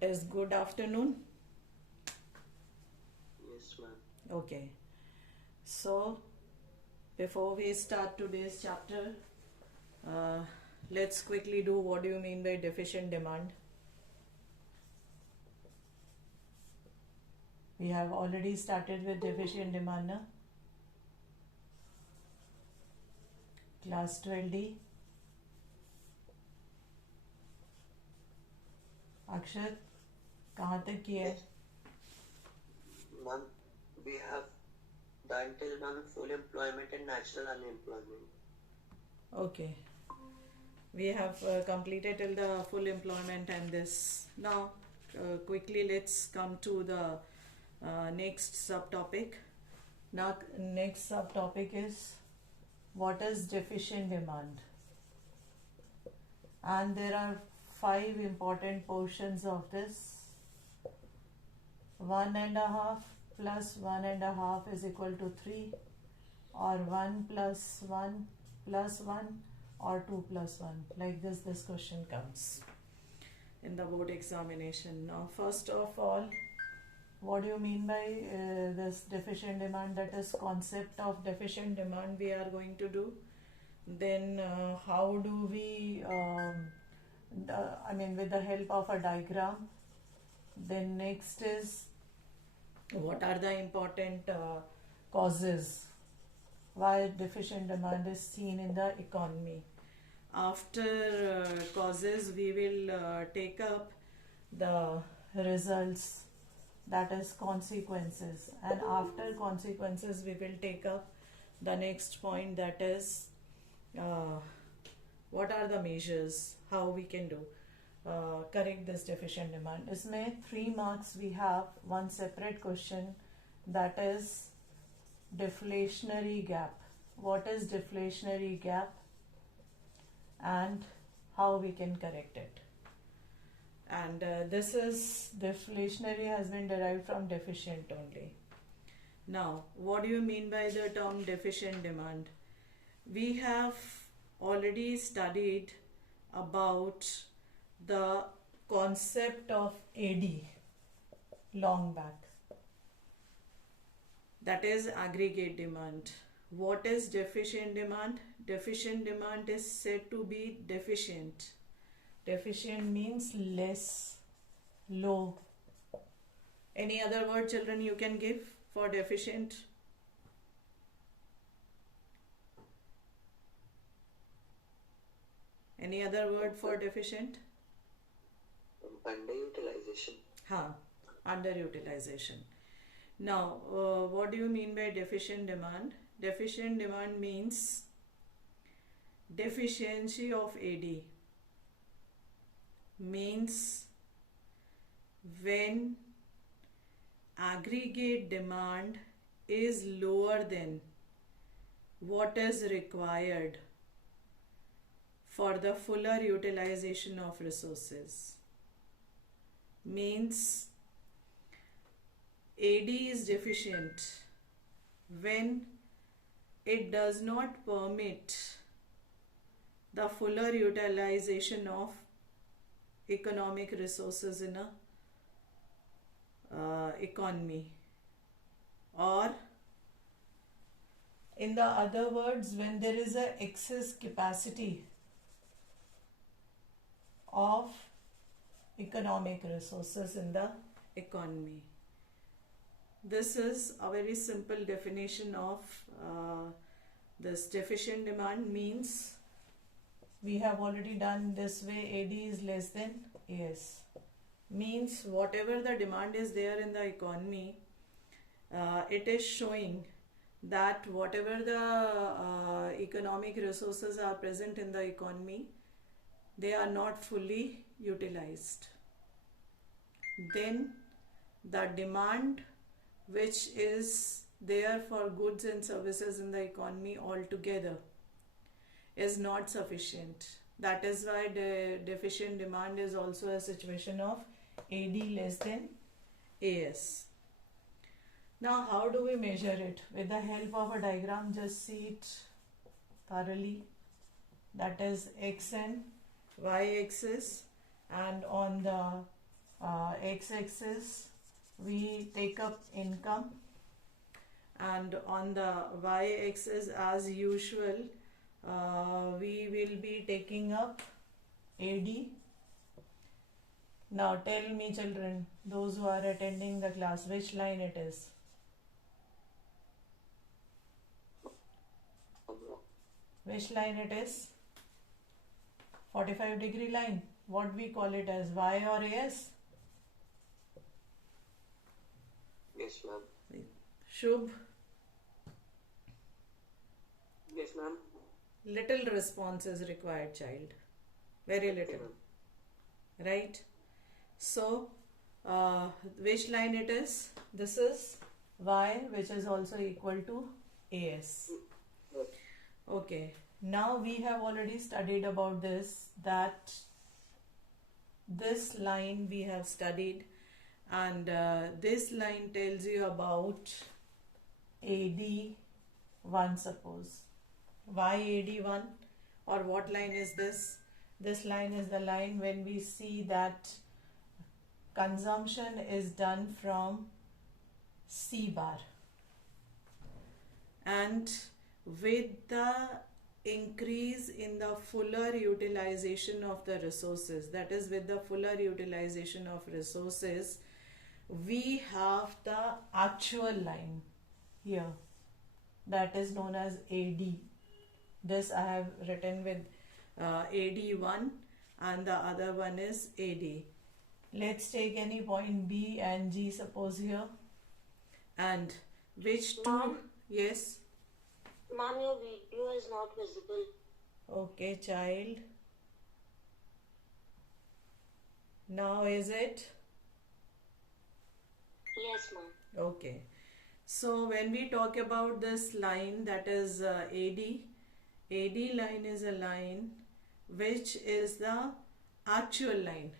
It is good afternoon. Yes, ma'am. Okay. So, before we start today's chapter, uh, let's quickly do what do you mean by deficient demand. We have already started with deficient demand, na? Class 12D. अक्षर कहाँ तक किया है? Ma'am, we have done till ma'am full employment and natural unemployment. Okay. We have completed till the full employment and this. Now, quickly let's come to the next subtopic. Now, next subtopic is what is deficient demand? And there are 5 important portions of this. 1.5 plus 1.5 is equal to 3, or 1 plus 1 plus 1, or 2 plus 1. Like this question comes in the board examination. Now, first of all, what do you mean by this deficient demand? That is concept of deficient demand we are going to do. Then how do we with the help of a diagram. Then next is what are the important causes why deficient demand is seen in the economy. After causes, we will take up the results, that is consequences, and after consequences we will take up the next point, that is what are the measures, how we can do correct this deficient demand. इसमें 3 marks we have one separate question, that is deflationary gap. What is deflationary gap and how we can correct it? And this is deflationary has been derived from deficient only. Now, what do you mean by the term deficient demand? We have already studied about the concept of AD long back, that is aggregate demand. What is deficient demand? Deficient demand is said to be deficient. Deficient means less, low. Any other word, children, you can give for deficient? Any other word for deficient? Underutilization. Underutilization. Now, what do you mean by deficient demand? Deficient demand means deficiency of AD, means when aggregate demand is lower than what is required for the fuller utilization of resources. Means AD is deficient when it does not permit the fuller utilization of economic resources in a economy, or in the other words, when there is a excess capacity of economic resources in the economy. This is a very simple definition of this deficient demand. Means we have already done this way, AD is less than AS. Means whatever the demand is there in the economy, it is showing that whatever the economic resources are present in the economy, they are not fully utilized. Then the demand which is there for goods and services in the economy altogether is not sufficient. That is why the deficient demand is also a situation of AD less than AS. Now, how do we measure it? With the help of a diagram, just see it thoroughly. That is X and Y axis, and on the x-axis we take up income, and on the y-axis as usual we will be taking up AD. Now tell me children, those who are attending the class, which line it is? Which line it is? 45-degree line. What we call it as, Y or AS? Yes, ma'am. Shubh? Yes, ma'am. Little response is required, child. Very little. Right? So, which line it is? This is Y, which is also equal to AS. Okay. Now we have already studied about this, that this line we have studied, and this line tells you about AD1, suppose. Why AD1, or what line is this? This line is the line when we see that consumption is done from C bar, and with the increase in the fuller utilization of the resources, that is with the fuller utilization of resources, we have the actual line here, that is known as AD. This I have written with AD1 and the other one is AD. Let's take any point B and G, suppose here, and which two? Ma'am? Yes. Ma'am, your video is not visible. Okay, child. Now is it? Yes, ma'am. Okay. So when we talk about this line, that is AD line is a line which is the actual line.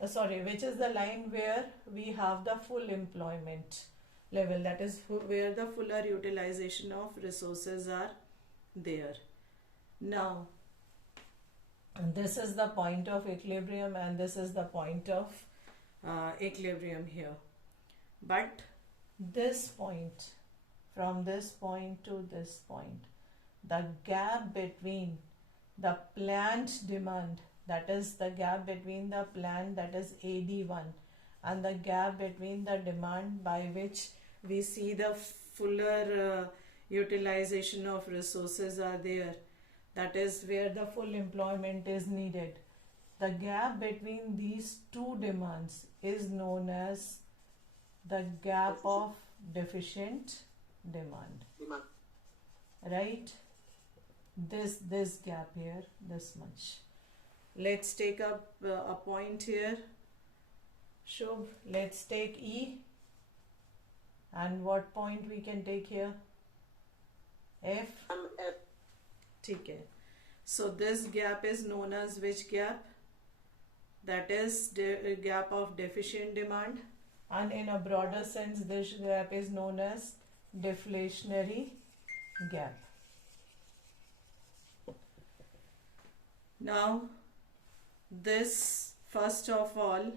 Which is the line where we have the full employment level, that is where the fuller utilization of resources are there. Now, this is the point of equilibrium and this is the point of equilibrium here. But this point, from this point to this point, the gap between the planned demand, that is the gap between the planned, that is AD1, and the gap between the demand by which we see the fuller utilization of resources are there, that is where the full employment is needed. The gap between these two demands is known as the gap of deficient demand. Right? This gap here, this much. Let's take up a point here. Shubh, let's take E. And what point we can take here? F. F. Okay. So this gap is known as which gap? That is gap of deficient demand. And in a broader sense, this gap is known as deflationary gap. Now, this, first of all,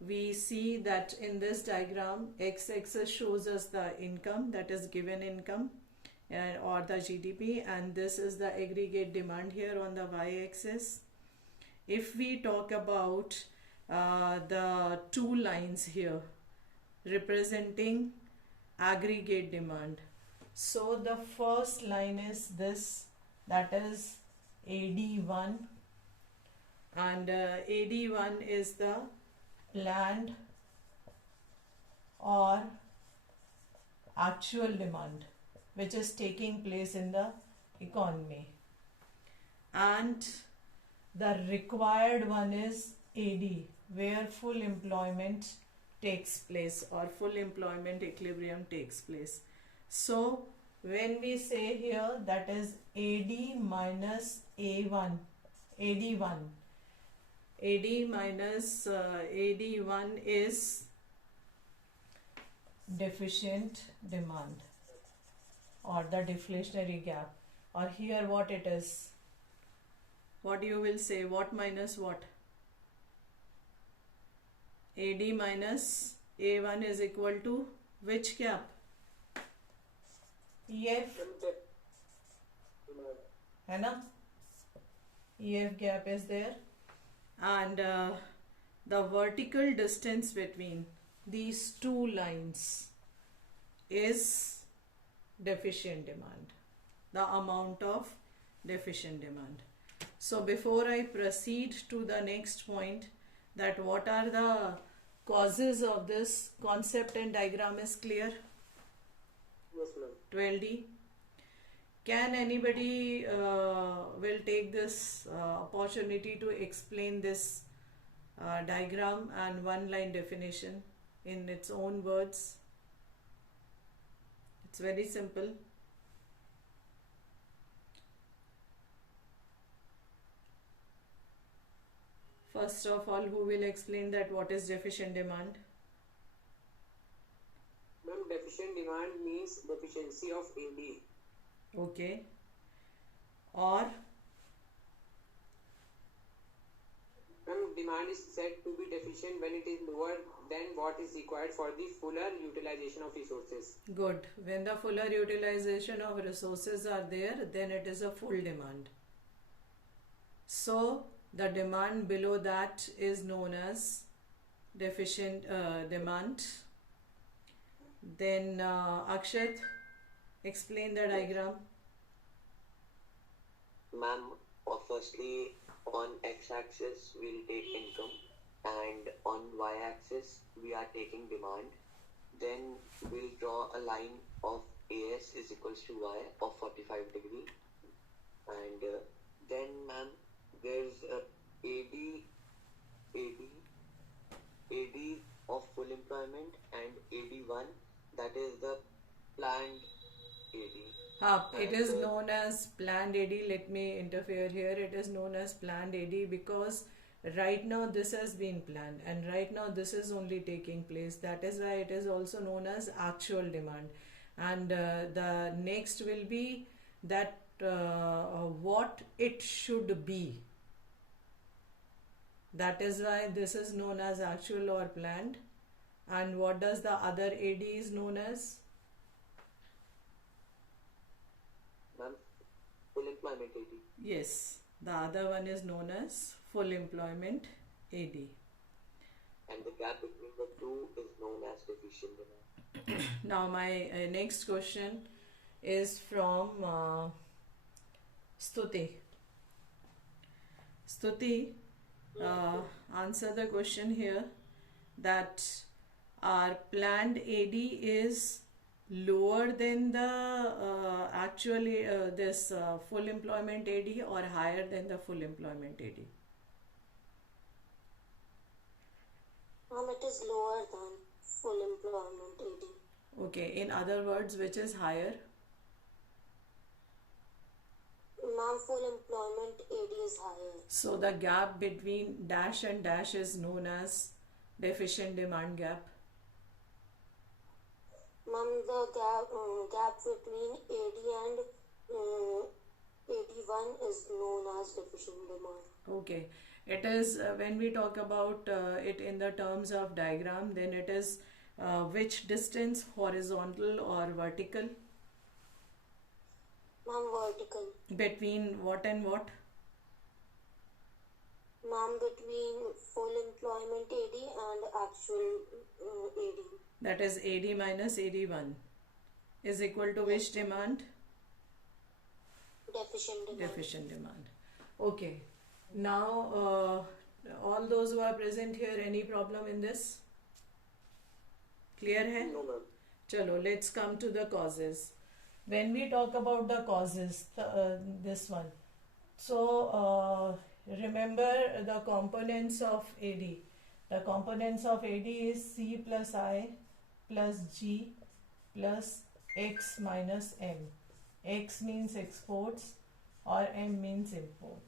we see that in this diagram, x-axis shows us the income, that is given income or the GDP, and this is the aggregate demand here on the y-axis. If we talk about the two lines here representing aggregate demand, so the first line is this, that is AD1, and AD1 is the planned or actual demand which is taking place in the economy, and the required one is AD, where full employment takes place or full employment equilibrium takes place. So when we say here, that is AD minus A1, AD1, AD minus AD1 is deficient demand or the deflationary gap, or here what it is? What you will say? What minus what? AD minus A1 is equal to which gap? EF, है ना? EF gap is there, and the vertical distance between these two lines is deficient demand, the amount of deficient demand. So before I proceed to the next point, that what are the causes of this concept and diagram is clear? Yes, ma'am. 12D. Can anybody will take this opportunity to explain this diagram and one line definition in its own words? It's very simple. First of all, who will explain that what is deficient demand? Ma'am, deficient demand means deficiency of AD. Okay. Or Ma'am, demand is said to be deficient when it is lower than what is required for the fuller utilization of resources. good. When the fuller utilization of resources are there, then it is a full demand. So the demand below that is known as deficient demand. Then Akshat, explain the diagram. Ma'am, firstly, on x-axis we'll take income, and on y-axis we are taking demand. Then we'll draw a line of AS is equals to y of 45 degree, and then, ma'am, there's AD of full employment, and AD1, that is the planned AD. It is known as planned AD. Let me interfere here. It is known as planned AD because right now this has been planned and right now this is only taking place. That is why it is also known as actual demand. And the next will be that what it should be. That is why this is known as actual or planned. And what does the other AD is known as? Ma'am, full employment AD. Yes, the other one is known as full employment AD. And the gap between the two is known as deficient demand. Now my next question is from Stuti. Stuti, answer the question here that our planned AD is lower than the actually this full employment AD or higher than the full employment AD? It is lower than full employment AD. Okay, in other words, which is higher? Ma'am, full employment AD is higher. So the gap between dash and dash is known as deficient demand gap. Ma'am, the gap between AD and AD1 is known as deficient demand. Okay, it is when we talk about it in the terms of diagram, then it is which distance, horizontal or vertical? Ma'am, vertical. Between what and what? Ma'am, between full employment AD and actual AD. That is AD minus AD1 is equal to which demand? Deficient demand. Deficient demand. Okay. Now, all those who are present here, any problem in this? Clear hai? No, ma'am. Chalo, let's come to the causes. When we talk about the causes, this one. So, remember the components of AD. The components of AD is C plus I plus G plus X minus M. X means exports or M means import.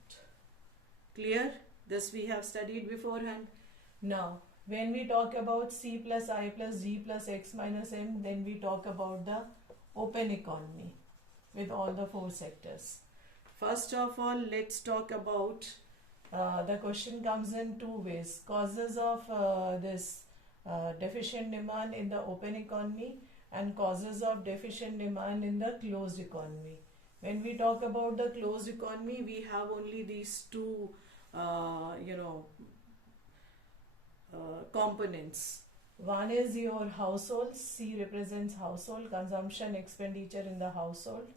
Clear? This we have studied beforehand. Now, when we talk about C plus I plus G plus X minus M, then we talk about the open economy with all the four sectors. First of all, let's talk about the question comes in two ways. Causes of this deficient demand in the open economy and causes of deficient demand in the closed economy. When we talk about the closed economy, we have only these two, components. One is your household. C represents household consumption expenditure in the household.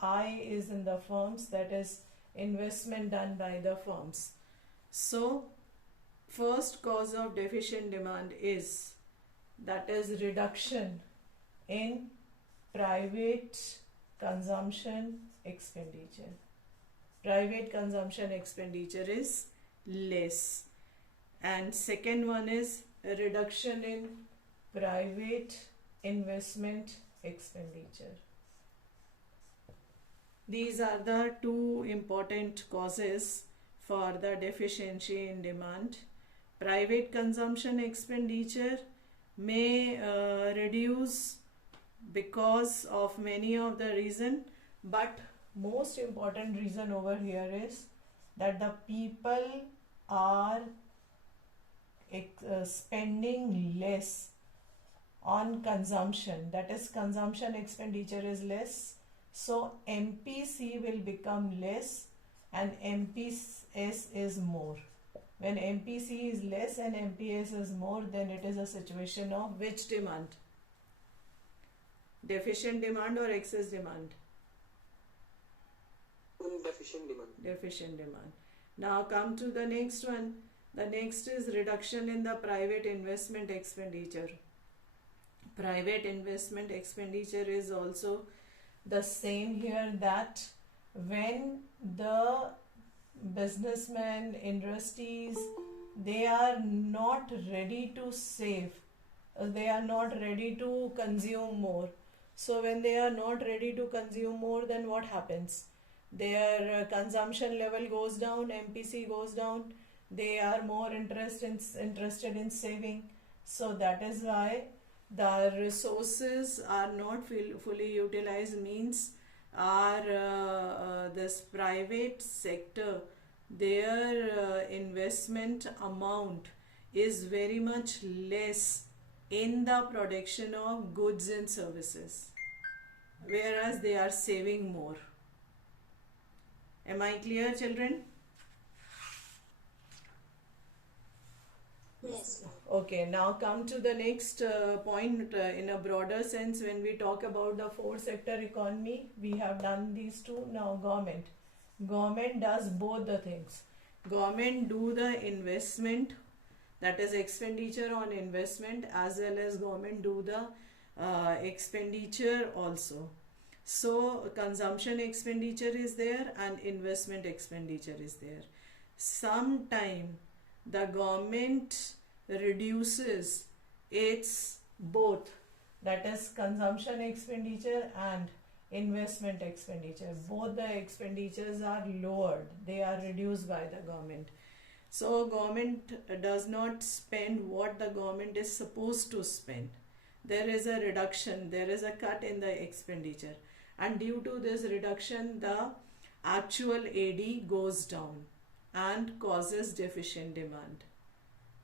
I is in the firms, that is investment done by the firms. So first cause of deficient demand is, that is reduction in private consumption expenditure. Private consumption expenditure is less. And second one is a reduction in private investment expenditure. These are the two important causes for the deficiency in demand. Private consumption expenditure may reduce because of many of the reason, but most important reason over here is that the people are spending less on consumption, that is consumption expenditure is less, so MPC will become less and MPS is more. When MPC is less and MPS is more, then it is a situation of which demand? Deficient demand or excess demand? Deficient demand. Deficient demand. Now come to the next one. The next is reduction in the private investment expenditure. Private investment expenditure is also the same here, that when the businessmen, industries, they are not ready to save, they are not ready to consume more. So when they are not ready to consume more, then what happens? Their consumption level goes down, MPC goes down, they are more interested in saving. So that is why the resources are not fully utilized, means our this private sector, their investment amount is very much less in the production of goods and services, whereas they are saving more. Am I clear, children? Yes, ma'am. Okay, now come to the next point in a broader sense. When we talk about the four sector economy, we have done these two. Now government. Government does both the things. Government do the investment, that is expenditure on investment, as well as government do the expenditure also. So consumption expenditure is there and investment expenditure is there. Sometime the government reduces its both, that is consumption expenditure and investment expenditure. Both the expenditures are lowered, they are reduced by the government. So government does not spend what the government is supposed to spend. There is a reduction, there is a cut in the expenditure, and due to this reduction the actual AD goes down and causes deficient demand.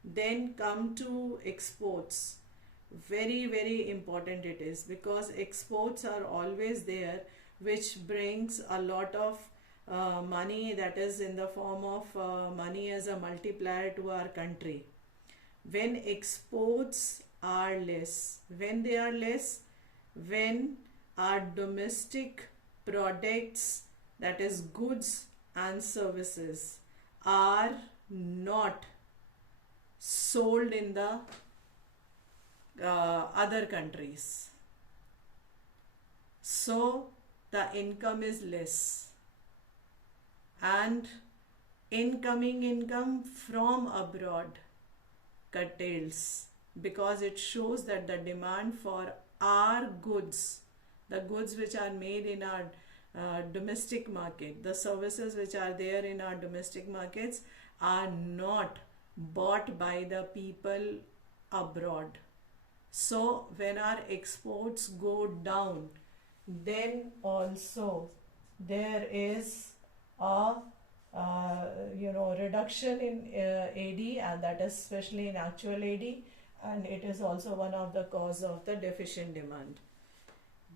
Then come to exports. Very important it is, because exports are always there, which brings a lot of money, that is in the form of money as a multiplier to our country. When exports are less, when they are less, when our domestic products, that is goods and services, are not sold in the other countries, so the income is less, and incoming income from abroad curtails, because it shows that the demand for our goods, the goods which are made in our domestic market, the services which are there in our domestic markets, are not bought by the people abroad. So when our exports go down, then also there is a reduction in AD, and that is especially in actual AD, and it is also one of the cause of the deficient demand.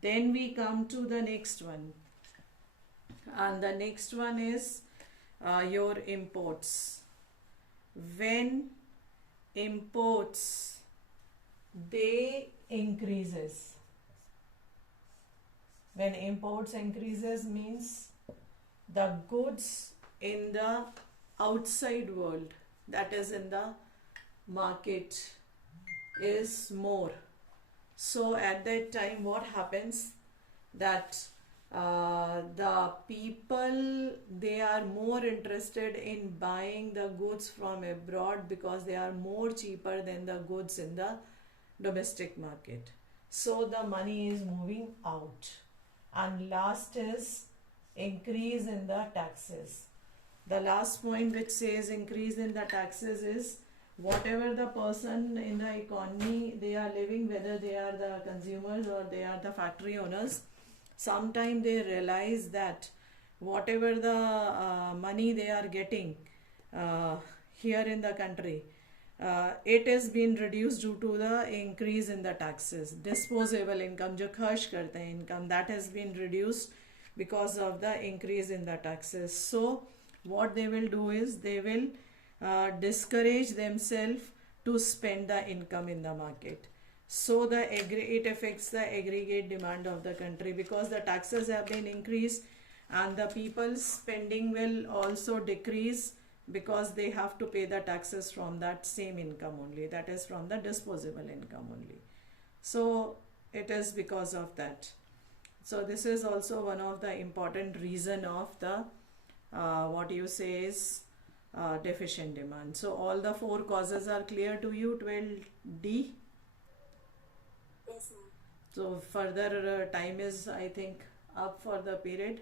Then we come to the next one, and the next one is your imports. When imports they increases, when imports increases means the goods in the outside world, that is in the market, is more. So at that time what happens, that the people, they are more interested in buying the goods from abroad because they are more cheaper than the goods in the domestic market. So the money is moving out. And last is increase in the taxes. The last point which says increase in the taxes is whatever the person in the economy they are living, whether they are the consumers or they are the factory owners, sometime they realize that whatever the money they are getting here in the country, it has been reduced due to the increase in the taxes. Disposable income, जो खर्च करते हैं income, that has been reduced because of the increase in the taxes. So what they will do is they will discourage themselves to spend the income in the market. So it affects the aggregate demand of the country because the taxes have been increased, and the people's spending will also decrease because they have to pay the taxes from that same income only, that is from the disposable income only. So it is because of that. So this is also one of the important reason of the what you say is deficient demand. So all the four causes are clear to you, 12D? Yes, ma'am. So further time is, I think, up for the period.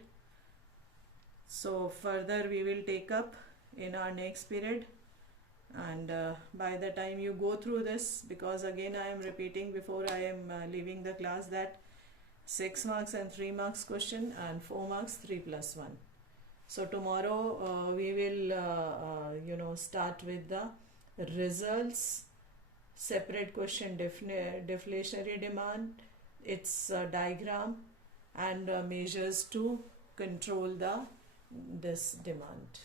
So further we will take up in our next period, and by the time you go through this, because again I am repeating before I am leaving the class, that 6 marks and 3 marks question and 4 marks 3 plus 1. So tomorrow we will start with the results, separate question, deflationary demand, its diagram, and measures to control this demand.